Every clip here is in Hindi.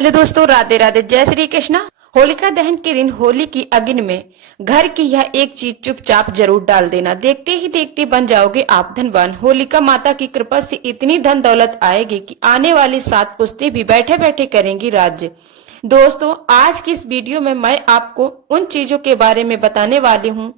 हेलो दोस्तों, राधे राधे, जय श्री कृष्णा। होलिका दहन के दिन होली की अग्नि में घर की यह एक चीज चुपचाप जरूर डाल देना। देखते ही देखते बन जाओगे आप धनवान। होलिका माता की कृपा से इतनी धन दौलत आएगी कि आने वाली 7 पुश्तें भी बैठे बैठे करेंगी राज्य। दोस्तों, आज की इस वीडियो में मैं आपको उन चीजों के बारे में बताने वाली हूँ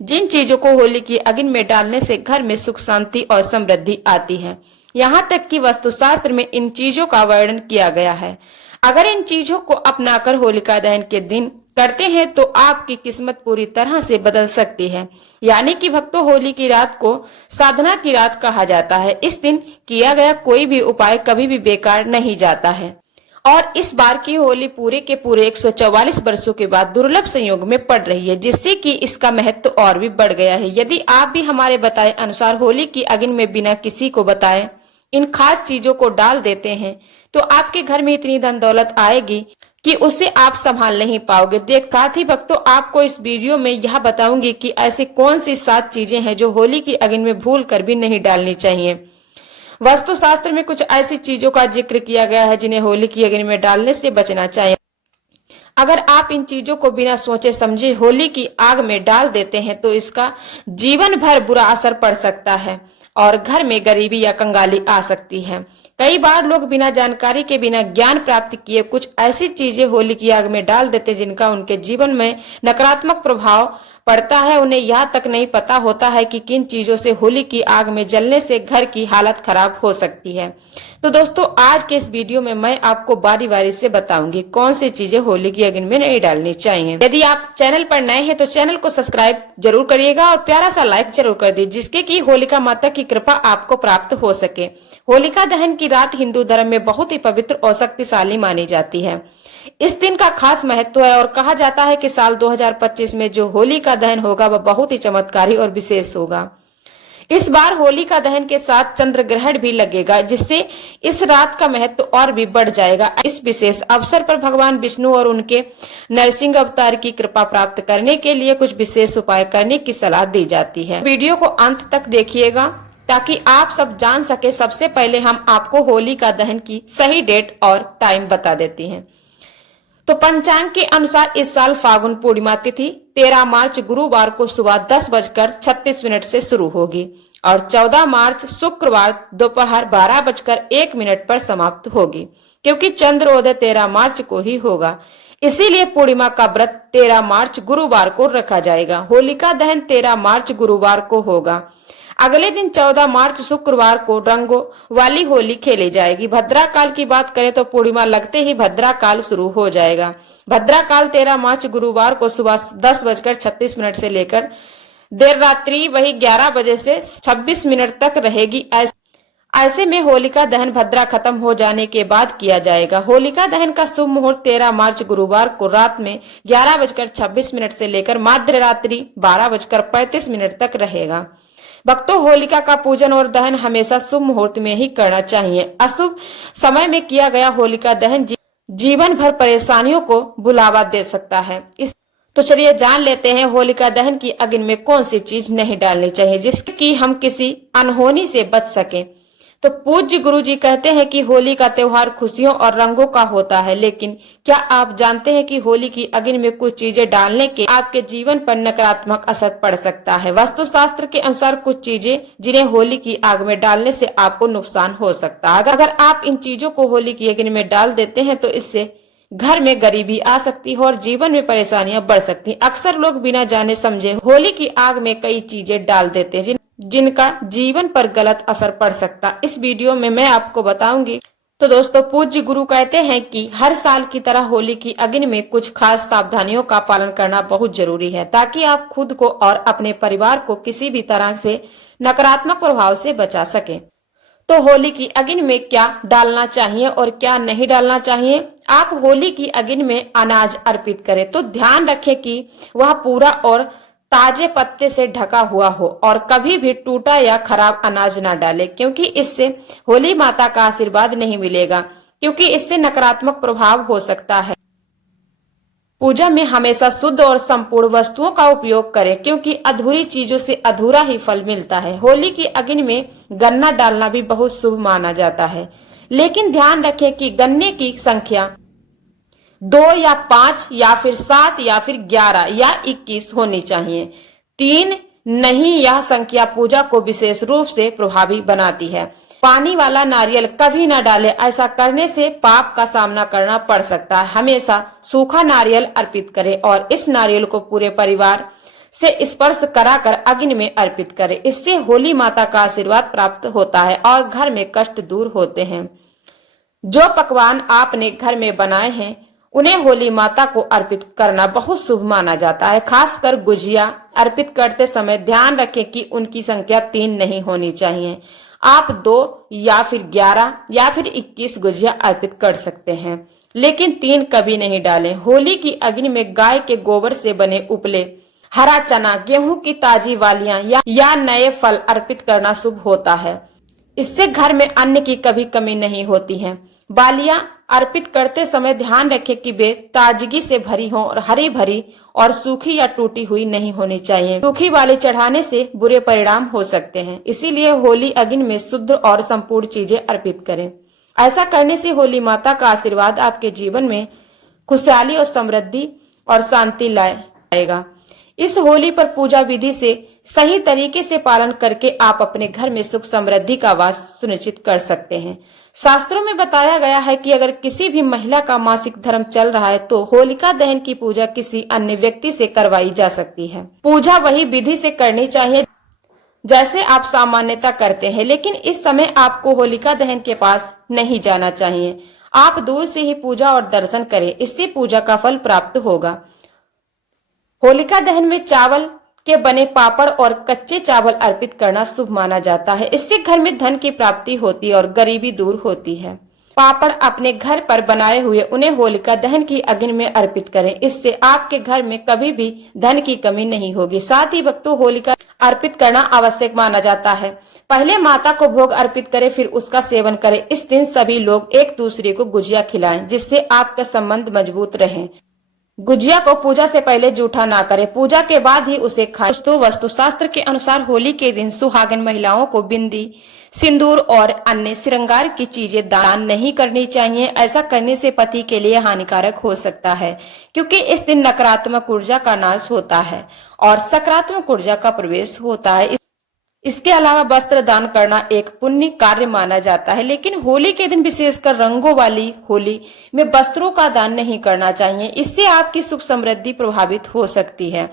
जिन चीजों को होली की अग्नि में डालने से घर में सुख शांति और समृद्धि आती है। यहाँ तक कि वास्तुशास्त्र में इन चीजों का वर्णन किया गया है। अगर इन चीजों को अपनाकर होलिका दहन के दिन करते हैं तो आपकी किस्मत पूरी तरह से बदल सकती है। यानी कि भक्तों, होली की रात को साधना की रात कहा जाता है। इस दिन किया गया कोई भी उपाय कभी भी बेकार नहीं जाता है। और इस बार की होली पूरे के पूरे 144 वर्षों के बाद दुर्लभ संयोग में पड़ रही है, जिससे कि इसका महत्व और भी बढ़ गया है। यदि आप भी हमारे बताए अनुसार होली की अग्नि में बिना किसी को बताए इन खास चीजों को डाल देते हैं तो आपके घर में इतनी धन दौलत आएगी कि उसे आप संभाल नहीं पाओगे। साथ ही भक्तों, आपको इस वीडियो में यह बताऊंगी कि ऐसी कौन सी 7 चीजें हैं जो होली की अग्नि में भूल कर भी नहीं डालनी चाहिए। वास्तुशास्त्र में कुछ ऐसी चीजों का जिक्र किया गया है जिन्हें होली की अग्नि में डालने से बचना चाहिए। अगर आप इन चीजों को बिना सोचे समझे होली की आग में डाल देते हैं तो इसका जीवन भर बुरा असर पड़ सकता है और घर में गरीबी या कंगाली आ सकती है। कई बार लोग बिना जानकारी के, बिना ज्ञान प्राप्त किए कुछ ऐसी चीजें होली की आग में डाल देते जिनका उनके जीवन में नकारात्मक प्रभाव पड़ता है। उन्हें यह तक नहीं पता होता है कि किन चीजों से होली की आग में जलने से घर की हालत खराब हो सकती है। तो दोस्तों, आज के इस वीडियो में मैं आपको बारी बारी से बताऊंगी कौन सी चीजें होली की अग्नि में नहीं डालनी चाहिए। यदि आप चैनल पर नए हैं तो चैनल को सब्सक्राइब जरूर करिएगा और प्यारा सा लाइक जरूर कर दीजिए, जिसके कि होलिका माता की कृपा आपको प्राप्त हो सके। होलिका दहन की रात हिंदू धर्म में बहुत ही पवित्र और शक्तिशाली मानी जाती है। इस दिन का खास महत्व है और कहा जाता है कि साल 2025 में जो होलिका दहन होगा वह बहुत ही चमत्कारी और विशेष होगा। इस बार होलिका दहन के साथ चंद्र ग्रहण भी लगेगा, जिससे इस रात का महत्व और भी बढ़ जाएगा। इस विशेष अवसर पर भगवान विष्णु और उनके नरसिंह अवतार की कृपा प्राप्त करने के लिए कुछ विशेष उपाय करने की सलाह दी जाती है। वीडियो को अंत तक देखिएगा ताकि आप सब जान सके। सबसे पहले हम आपको होलिका दहन की सही डेट और टाइम बता देती हैं। तो पंचांग के अनुसार इस साल फागुन पूर्णिमा तिथि 13 मार्च गुरुवार को सुबह 10:36 से शुरू होगी और 14 मार्च शुक्रवार दोपहर 12:01 पर समाप्त होगी, क्योंकि चंद्रोदय 13 मार्च को ही होगा। इसीलिए पूर्णिमा का व्रत 13 मार्च गुरुवार को रखा जाएगा। होलिका दहन 13 मार्च गुरुवार को होगा। अगले दिन 14 मार्च शुक्रवार को रंगों वाली होली खेली जाएगी। भद्रा काल की बात करें तो पूर्णिमा लगते ही भद्रा काल शुरू हो जाएगा। भद्रा काल 13 मार्च गुरुवार को सुबह 10:36 से लेकर देर रात्रि वही 11 बजे से 26 मिनट तक रहेगी। ऐसे में होलिका दहन भद्रा खत्म हो जाने के बाद किया जाएगा। होलिका दहन का शुभ मुहूर्त 13 मार्च गुरुवार को रात में 11:26 से लेकर मध्य रात्रि 12:35 तक रहेगा। भक्तों, होलिका का पूजन और दहन हमेशा शुभ मुहूर्त में ही करना चाहिए। अशुभ समय में किया गया होलिका दहन जीवन भर परेशानियों को बुलावा दे सकता है। तो चलिए जान लेते हैं होलिका दहन की अग्नि में कौन सी चीज नहीं डालनी चाहिए जिससे कि हम किसी अनहोनी से बच सके। तो पूज्य गुरुजी कहते हैं कि होली का त्योहार खुशियों और रंगों का होता है, लेकिन क्या आप जानते हैं कि होली की अग्नि में कुछ चीजें डालने के आपके जीवन पर नकारात्मक असर पड़ सकता है। वास्तुशास्त्र के अनुसार कुछ चीजें जिन्हें होली की आग में डालने से आपको नुकसान हो सकता है। अगर आप इन चीजों को होली की अग्नि में डाल देते हैं तो इससे घर में गरीबी आ सकती है और जीवन में परेशानियां बढ़ सकती हैं। अक्सर लोग बिना जाने समझे होली की आग में कई चीजें डाल देते हैं जिनका जीवन पर गलत असर पड़ सकता। इस वीडियो में मैं आपको बताऊंगी। तो दोस्तों, पूज्य गुरु कहते हैं कि हर साल की तरह होली की अग्नि में कुछ खास सावधानियों का पालन करना बहुत जरूरी है, ताकि आप खुद को और अपने परिवार को किसी भी तरह से नकारात्मक प्रभाव से बचा सकें। तो होली की अग्नि में क्या डालना चाहिए और क्या नहीं डालना चाहिए। आप होली की अग्नि में अनाज अर्पित करें तो ध्यान रखें कि वह पूरा और ताजे पत्ते से ढका हुआ हो और कभी भी टूटा या खराब अनाज ना डालें, क्योंकि इससे होली माता का आशीर्वाद नहीं मिलेगा, क्योंकि इससे नकारात्मक प्रभाव हो सकता है। पूजा में हमेशा शुद्ध और संपूर्ण वस्तुओं का उपयोग करें, क्योंकि अधूरी चीजों से अधूरा ही फल मिलता है। होली की अग्नि में गन्ना डालना भी बहुत शुभ माना जाता है, लेकिन ध्यान रखें कि गन्ने की संख्या 2 या 5 या फिर 7 या फिर 11 या 21 होनी चाहिए। 3 नहीं, यह संख्या पूजा को विशेष रूप से प्रभावी बनाती है। पानी वाला नारियल कभी न डालें, ऐसा करने से पाप का सामना करना पड़ सकता है। हमेशा सूखा नारियल अर्पित करें और इस नारियल को पूरे परिवार से स्पर्श कराकर अग्नि में अर्पित करें। इससे होली माता का आशीर्वाद प्राप्त होता है और घर में कष्ट दूर होते हैं। जो पकवान आपने घर में बनाए हैं उन्हें होली माता को अर्पित करना बहुत शुभ माना जाता है। खासकर गुजिया अर्पित करते समय ध्यान रखें कि उनकी संख्या 3 नहीं होनी चाहिए। आप 2 या फिर 11 या फिर 21 गुजिया अर्पित कर सकते हैं, लेकिन 3 कभी नहीं डालें। होली की अग्नि में गाय के गोबर से बने उपले, हरा चना, गेहूं की ताजी वालियां या नए फल अर्पित करना शुभ होता है। इससे घर में अन्न की कभी कमी नहीं होती है। बालियां अर्पित करते समय ध्यान रखें कि वे ताजगी से भरी हों और हरी भरी और सूखी या टूटी हुई नहीं होनी चाहिए। सूखी बाली चढ़ाने से बुरे परिणाम हो सकते हैं, इसीलिए होली अग्नि में शुद्ध और संपूर्ण चीजें अर्पित करें। ऐसा करने से होली माता का आशीर्वाद आपके जीवन में खुशहाली और समृद्धि और शांति लाएगा। इस होली पर पूजा विधि से सही तरीके से पालन करके आप अपने घर में सुख समृद्धि का वास सुनिश्चित कर सकते हैं। शास्त्रों में बताया गया है कि अगर किसी भी महिला का मासिक धर्म चल रहा है तो होलिका दहन की पूजा किसी अन्य व्यक्ति से करवाई जा सकती है। पूजा वही विधि से करनी चाहिए जैसे आप सामान्यता करते हैं, लेकिन इस समय आपको होलिका दहन के पास नहीं जाना चाहिए। आप दूर से ही पूजा और दर्शन करें, इससे पूजा का फल प्राप्त होगा। होलिका दहन में चावल के बने पापड़ और कच्चे चावल अर्पित करना शुभ माना जाता है। इससे घर में धन की प्राप्ति होती है और गरीबी दूर होती है। पापड़ अपने घर पर बनाए हुए उन्हें होलिका दहन की अग्नि में अर्पित करें, इससे आपके घर में कभी भी धन की कमी नहीं होगी। साथ ही भक्तों, होलिका अर्पित करना आवश्यक माना जाता है। पहले माता को भोग अर्पित करें, फिर उसका सेवन करें। इस दिन सभी लोग एक दूसरे को गुजिया खिलाएं, जिससे आपका संबंध मजबूत रहे। गुजिया को पूजा से पहले जूठा ना करें, पूजा के बाद ही उसे खाएं। वास्तु शास्त्र के अनुसार होली के दिन सुहागन महिलाओं को बिंदी, सिंदूर और अन्य श्रृंगार की चीजें दान नहीं करनी चाहिए। ऐसा करने से पति के लिए हानिकारक हो सकता है, क्योंकि इस दिन नकारात्मक ऊर्जा का नाश होता है और सकारात्मक ऊर्जा का प्रवेश होता है। इसके अलावा वस्त्र दान करना एक पुण्य कार्य माना जाता है, लेकिन होली के दिन विशेषकर रंगों वाली होली में वस्त्रों का दान नहीं करना चाहिए। इससे आपकी सुख समृद्धि प्रभावित हो सकती है।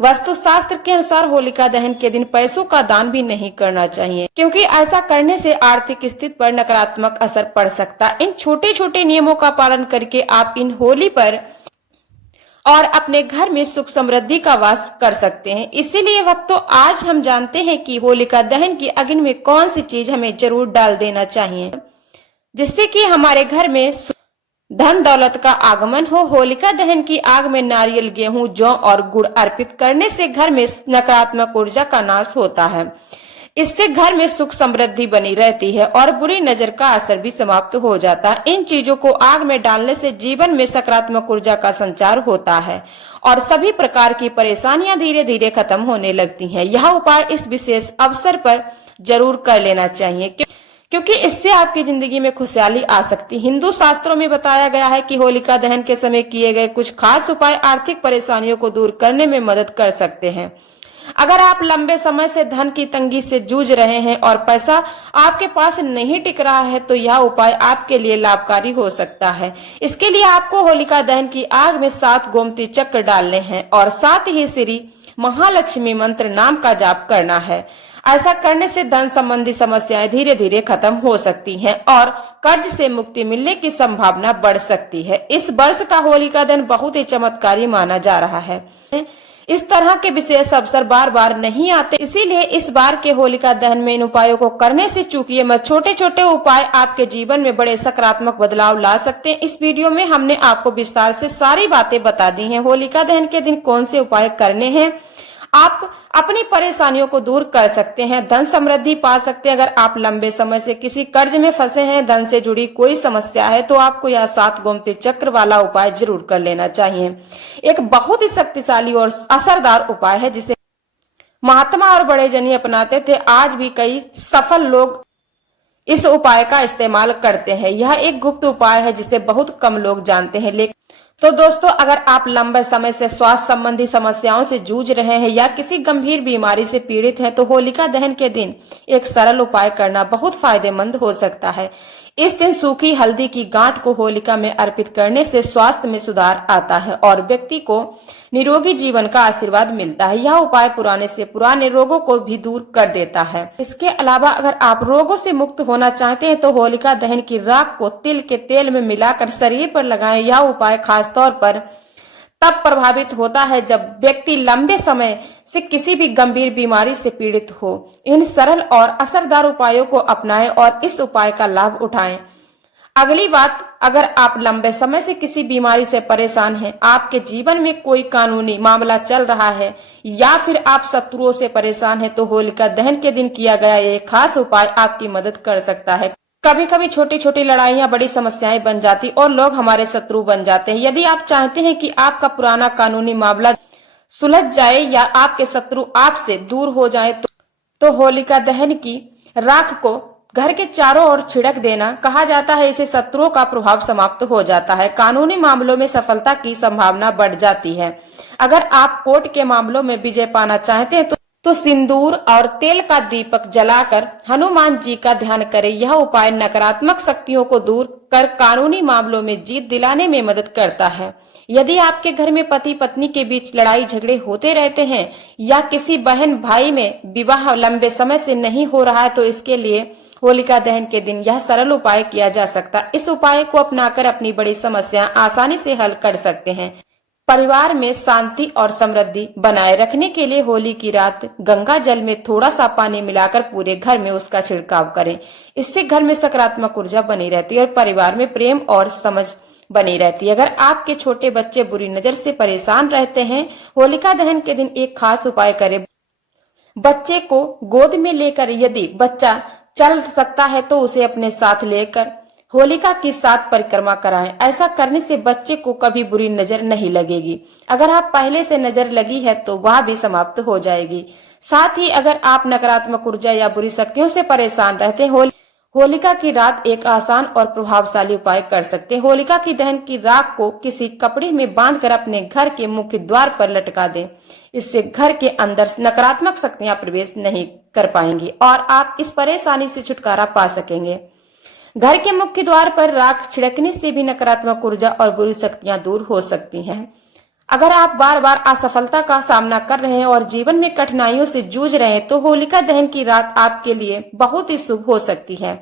वास्तु शास्त्र के अनुसार होलिका दहन के दिन पैसों का दान भी नहीं करना चाहिए, क्योंकि ऐसा करने से आर्थिक स्थिति पर नकारात्मक असर पड़ सकता है। इन छोटे छोटे नियमों का पालन करके आप इन होली पर और अपने घर में सुख समृद्धि का वास कर सकते हैं। इसीलिए भक्तों, आज हम जानते हैं कि होलिका दहन की अग्नि में कौन सी चीज हमें जरूर डाल देना चाहिए, जिससे कि हमारे घर में धन दौलत का आगमन हो। होलिका दहन की आग में नारियल, गेहूं, जौ और गुड़ अर्पित करने से घर में नकारात्मक ऊर्जा का नाश होता है। इससे घर में सुख समृद्धि बनी रहती है और बुरी नजर का असर भी समाप्त हो जाता है। इन चीजों को आग में डालने से जीवन में सकारात्मक ऊर्जा का संचार होता है और सभी प्रकार की परेशानियां धीरे धीरे खत्म होने लगती हैं। यह उपाय इस विशेष अवसर पर जरूर कर लेना चाहिए, क्योंकि इससे आपकी जिंदगी में खुशहाली आ सकती है। हिंदू शास्त्रों में बताया गया है कि होलिका दहन के समय किए गए कुछ खास उपाय आर्थिक परेशानियों को दूर करने में मदद कर सकते हैं। अगर आप लंबे समय से धन की तंगी से जूझ रहे हैं और पैसा आपके पास नहीं टिक रहा है, तो यह उपाय आपके लिए लाभकारी हो सकता है। इसके लिए आपको होलिका दहन की आग में 7 गोमती चक्र डालने हैं और साथ ही श्री महालक्ष्मी मंत्र नाम का जाप करना है। ऐसा करने से धन संबंधी समस्याएं धीरे धीरे खत्म हो सकती हैं और कर्ज से मुक्ति मिलने की संभावना बढ़ सकती है। इस वर्ष का होलिका दहन बहुत ही चमत्कारी माना जा रहा है। इस तरह के विशेष अवसर बार बार नहीं आते, इसीलिए इस बार के होलिका दहन में इन उपायों को करने से चूकिए मत। छोटे छोटे उपाय आपके जीवन में बड़े सकारात्मक बदलाव ला सकते हैं। इस वीडियो में हमने आपको विस्तार से सारी बातें बता दी हैं। होलिका दहन के दिन कौन से उपाय करने हैं, आप अपनी परेशानियों को दूर कर सकते हैं, धन समृद्धि पा सकते हैं। अगर आप लंबे समय से किसी कर्ज में फंसे हैं, धन से जुड़ी कोई समस्या है, तो आपको यह 7 गोमती चक्र वाला उपाय जरूर कर लेना चाहिए। एक बहुत ही शक्तिशाली और असरदार उपाय है, जिसे महात्मा और बड़े जनी अपनाते थे। आज भी कई सफल लोग इस उपाय का इस्तेमाल करते हैं। यह एक गुप्त उपाय है जिसे बहुत कम लोग जानते हैं, लेकिन तो दोस्तों, अगर आप लंबे समय से स्वास्थ्य संबंधी समस्याओं से जूझ रहे हैं या किसी गंभीर बीमारी से पीड़ित हैं, तो होलिका दहन के दिन एक सरल उपाय करना बहुत फायदेमंद हो सकता है। इस दिन सूखी हल्दी की गांठ को होलिका में अर्पित करने से स्वास्थ्य में सुधार आता है और व्यक्ति को निरोगी जीवन का आशीर्वाद मिलता है। यह उपाय पुराने से पुराने रोगों को भी दूर कर देता है। इसके अलावा अगर आप रोगों से मुक्त होना चाहते हैं तो होलिका दहन की राख को तिल के तेल में मिलाकर शरीर पर लगाएं। यह उपाय खास तौर पर तब प्रभावित होता है जब व्यक्ति लंबे समय से किसी भी गंभीर बीमारी से पीड़ित हो। इन सरल और असरदार उपायों को अपनाएं और इस उपाय का लाभ उठाएं। अगली बात, अगर आप लंबे समय से किसी बीमारी से परेशान हैं, आपके जीवन में कोई कानूनी मामला चल रहा है या फिर आप शत्रुओं से परेशान हैं, तो होलिका दहन के दिन किया गया ये खास उपाय आपकी मदद कर सकता है। कभी कभी छोटी छोटी लड़ाइयां बड़ी समस्याएं बन जाती और लोग हमारे शत्रु बन जाते हैं। यदि आप चाहते हैं कि आपका पुराना कानूनी मामला सुलझ जाए या आपके शत्रु आपसे दूर हो जाए, तो होलिका दहन की राख को घर के चारों ओर छिड़क देना। कहा जाता है इससे शत्रुओं का प्रभाव समाप्त हो जाता है, कानूनी मामलों में सफलता की संभावना बढ़ जाती है। अगर आप कोर्ट के मामलों में विजय पाना चाहते हैं तो सिंदूर और तेल का दीपक जलाकर हनुमान जी का ध्यान करें। यह उपाय नकारात्मक शक्तियों को दूर कर कानूनी मामलों में जीत दिलाने में मदद करता है। यदि आपके घर में पति पत्नी के बीच लड़ाई झगड़े होते रहते हैं या किसी बहन भाई में विवाह लंबे समय से नहीं हो रहा है, तो इसके लिए होलिका दहन के दिन यह सरल उपाय किया जा सकता है। इस उपाय को अपनाकर अपनी बड़ी समस्या आसानी से हल कर सकते हैं। परिवार में शांति और समृद्धि बनाए रखने के लिए होली की रात गंगा जल में थोड़ा सा पानी मिलाकर पूरे घर में उसका छिड़काव करें। इससे घर में सकारात्मक ऊर्जा बनी रहती है और परिवार में प्रेम और समझ बनी रहती है। अगर आपके छोटे बच्चे बुरी नजर से परेशान रहते हैं, होलिका दहन के दिन एक खास उपाय करें। बच्चे को गोद में लेकर, यदि बच्चा चल सकता है तो उसे अपने साथ लेकर होलिका की 7 परिक्रमा कराएं। ऐसा करने से बच्चे को कभी बुरी नजर नहीं लगेगी। अगर आप पहले से नजर लगी है तो वह भी समाप्त हो जाएगी। साथ ही अगर आप नकारात्मक ऊर्जा या बुरी शक्तियों से परेशान रहते हैं, होलिका की रात एक आसान और प्रभावशाली उपाय कर सकते हैं। होलिका की दहन की राख को किसी कपड़े में बांधकर अपने घर के मुख्य द्वार पर लटका दें। इससे घर के अंदर नकारात्मक शक्तियां प्रवेश नहीं कर पाएंगी और आप इस परेशानी से छुटकारा पा सकेंगे। घर के मुख्य द्वार पर राख छिड़कने से भी नकारात्मक ऊर्जा और बुरी शक्तियां दूर हो सकती हैं। अगर आप बार बार असफलता का सामना कर रहे हैं और जीवन में कठिनाइयों से जूझ रहे हैं, तो होलिका दहन की रात आपके लिए बहुत ही शुभ हो सकती है।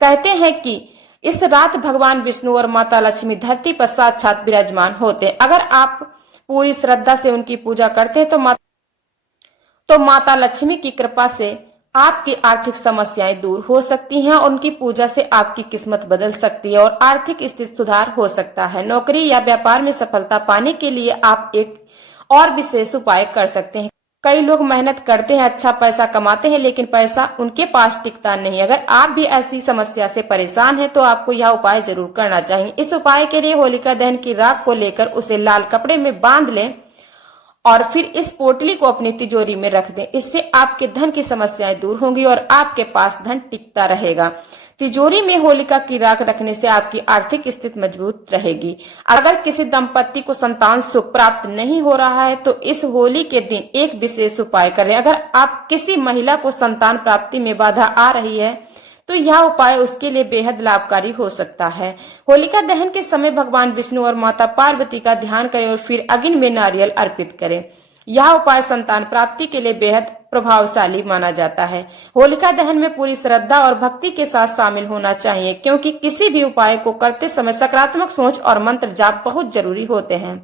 कहते हैं कि इस रात भगवान विष्णु और माता लक्ष्मी धरती पर साक्षात विराजमान होते हैं। अगर आप पूरी श्रद्धा से उनकी पूजा करते हैं तो माता लक्ष्मी की कृपा से आपकी आर्थिक समस्याएं दूर हो सकती हैं और उनकी पूजा से आपकी किस्मत बदल सकती है और आर्थिक स्थिति सुधार हो सकता है। नौकरी या व्यापार में सफलता पाने के लिए आप एक और विशेष उपाय कर सकते हैं। कई लोग मेहनत करते हैं, अच्छा पैसा कमाते हैं, लेकिन पैसा उनके पास टिकता नहीं। अगर आप भी ऐसी समस्या से परेशान हैं तो आपको यह उपाय जरूर करना चाहिए। इस उपाय के लिए होलिका दहन की राख को लेकर उसे लाल कपड़े में बांध लें और फिर इस पोटली को अपनी तिजोरी में रख दें। इससे आपके धन की समस्याएं दूर होंगी और आपके पास धन टिकता रहेगा। तिजोरी में होलिका की राख रखने से आपकी आर्थिक स्थिति मजबूत रहेगी। अगर किसी दंपति को संतान सुख प्राप्त नहीं हो रहा है तो इस होली के दिन एक विशेष उपाय करें। अगर आप किसी महिला को संतान प्राप्ति में बाधा आ रही है तो यह उपाय उसके लिए बेहद लाभकारी हो सकता है। होलिका दहन के समय भगवान विष्णु और माता पार्वती का ध्यान करें और फिर अग्नि में नारियल अर्पित करें। यह उपाय संतान प्राप्ति के लिए बेहद प्रभावशाली माना जाता है। होलिका दहन में पूरी श्रद्धा और भक्ति के साथ शामिल होना चाहिए, क्योंकि किसी भी उपाय को करते समय सकारात्मक सोच और मंत्र जाप बहुत जरूरी होते हैं।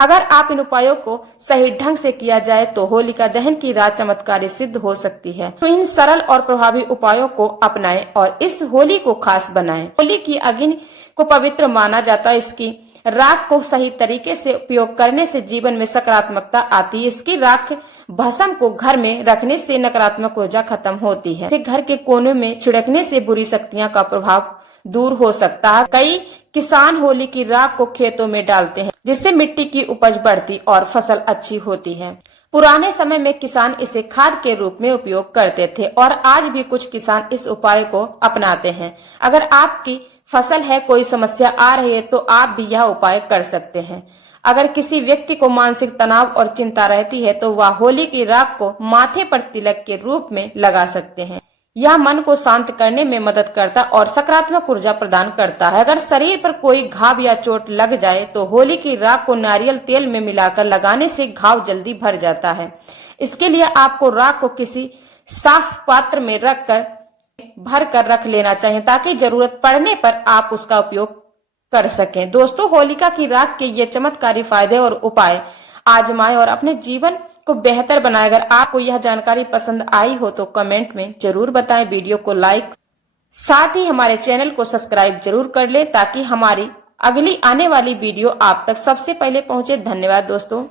अगर आप इन उपायों को सही ढंग से किया जाए तो होलिका दहन की रात चमत्कारी सिद्ध हो सकती है। तो इन सरल और प्रभावी उपायों को अपनाएं और इस होली को खास बनाएं। होली की अग्नि को पवित्र माना जाता है। इसकी राख को सही तरीके से उपयोग करने से जीवन में सकारात्मकता आती है। इसकी राख भस्म को घर में रखने से नकारात्मक ऊर्जा खत्म होती है। घर के कोनों में छिड़कने से बुरी शक्तियां का प्रभाव दूर हो सकता है। कई किसान होली की राख को खेतों में डालते हैं, जिससे मिट्टी की उपज बढ़ती और फसल अच्छी होती है। पुराने समय में किसान इसे खाद के रूप में उपयोग करते थे और आज भी कुछ किसान इस उपाय को अपनाते हैं। अगर आपकी फसल है, कोई समस्या आ रही है तो आप भी यह उपाय कर सकते हैं। अगर किसी व्यक्ति को मानसिक तनाव और चिंता रहती है तो वह होली की राख को माथे पर तिलक के रूप में लगा सकते हैं। यह मन को शांत करने में मदद करता और सकारात्मक ऊर्जा प्रदान करता है। अगर शरीर पर कोई घाव या चोट लग जाए तो होली की राख को नारियल तेल में मिलाकर लगाने से घाव जल्दी भर जाता है। इसके लिए आपको राख को किसी साफ पात्र में भर कर रख लेना चाहिए ताकि जरूरत पड़ने पर आप उसका उपयोग कर सकें। दोस्तों, होलिका की राख के ये चमत्कारी फायदे और उपाय आजमाएं और अपने जीवन को बेहतर बनाएं। अगर आपको यह जानकारी पसंद आई हो तो कमेंट में जरूर बताएं, वीडियो को लाइक, साथ ही हमारे चैनल को सब्सक्राइब जरूर कर लें ताकि हमारी अगली आने वाली वीडियो आप तक सबसे पहले पहुंचे। धन्यवाद दोस्तों।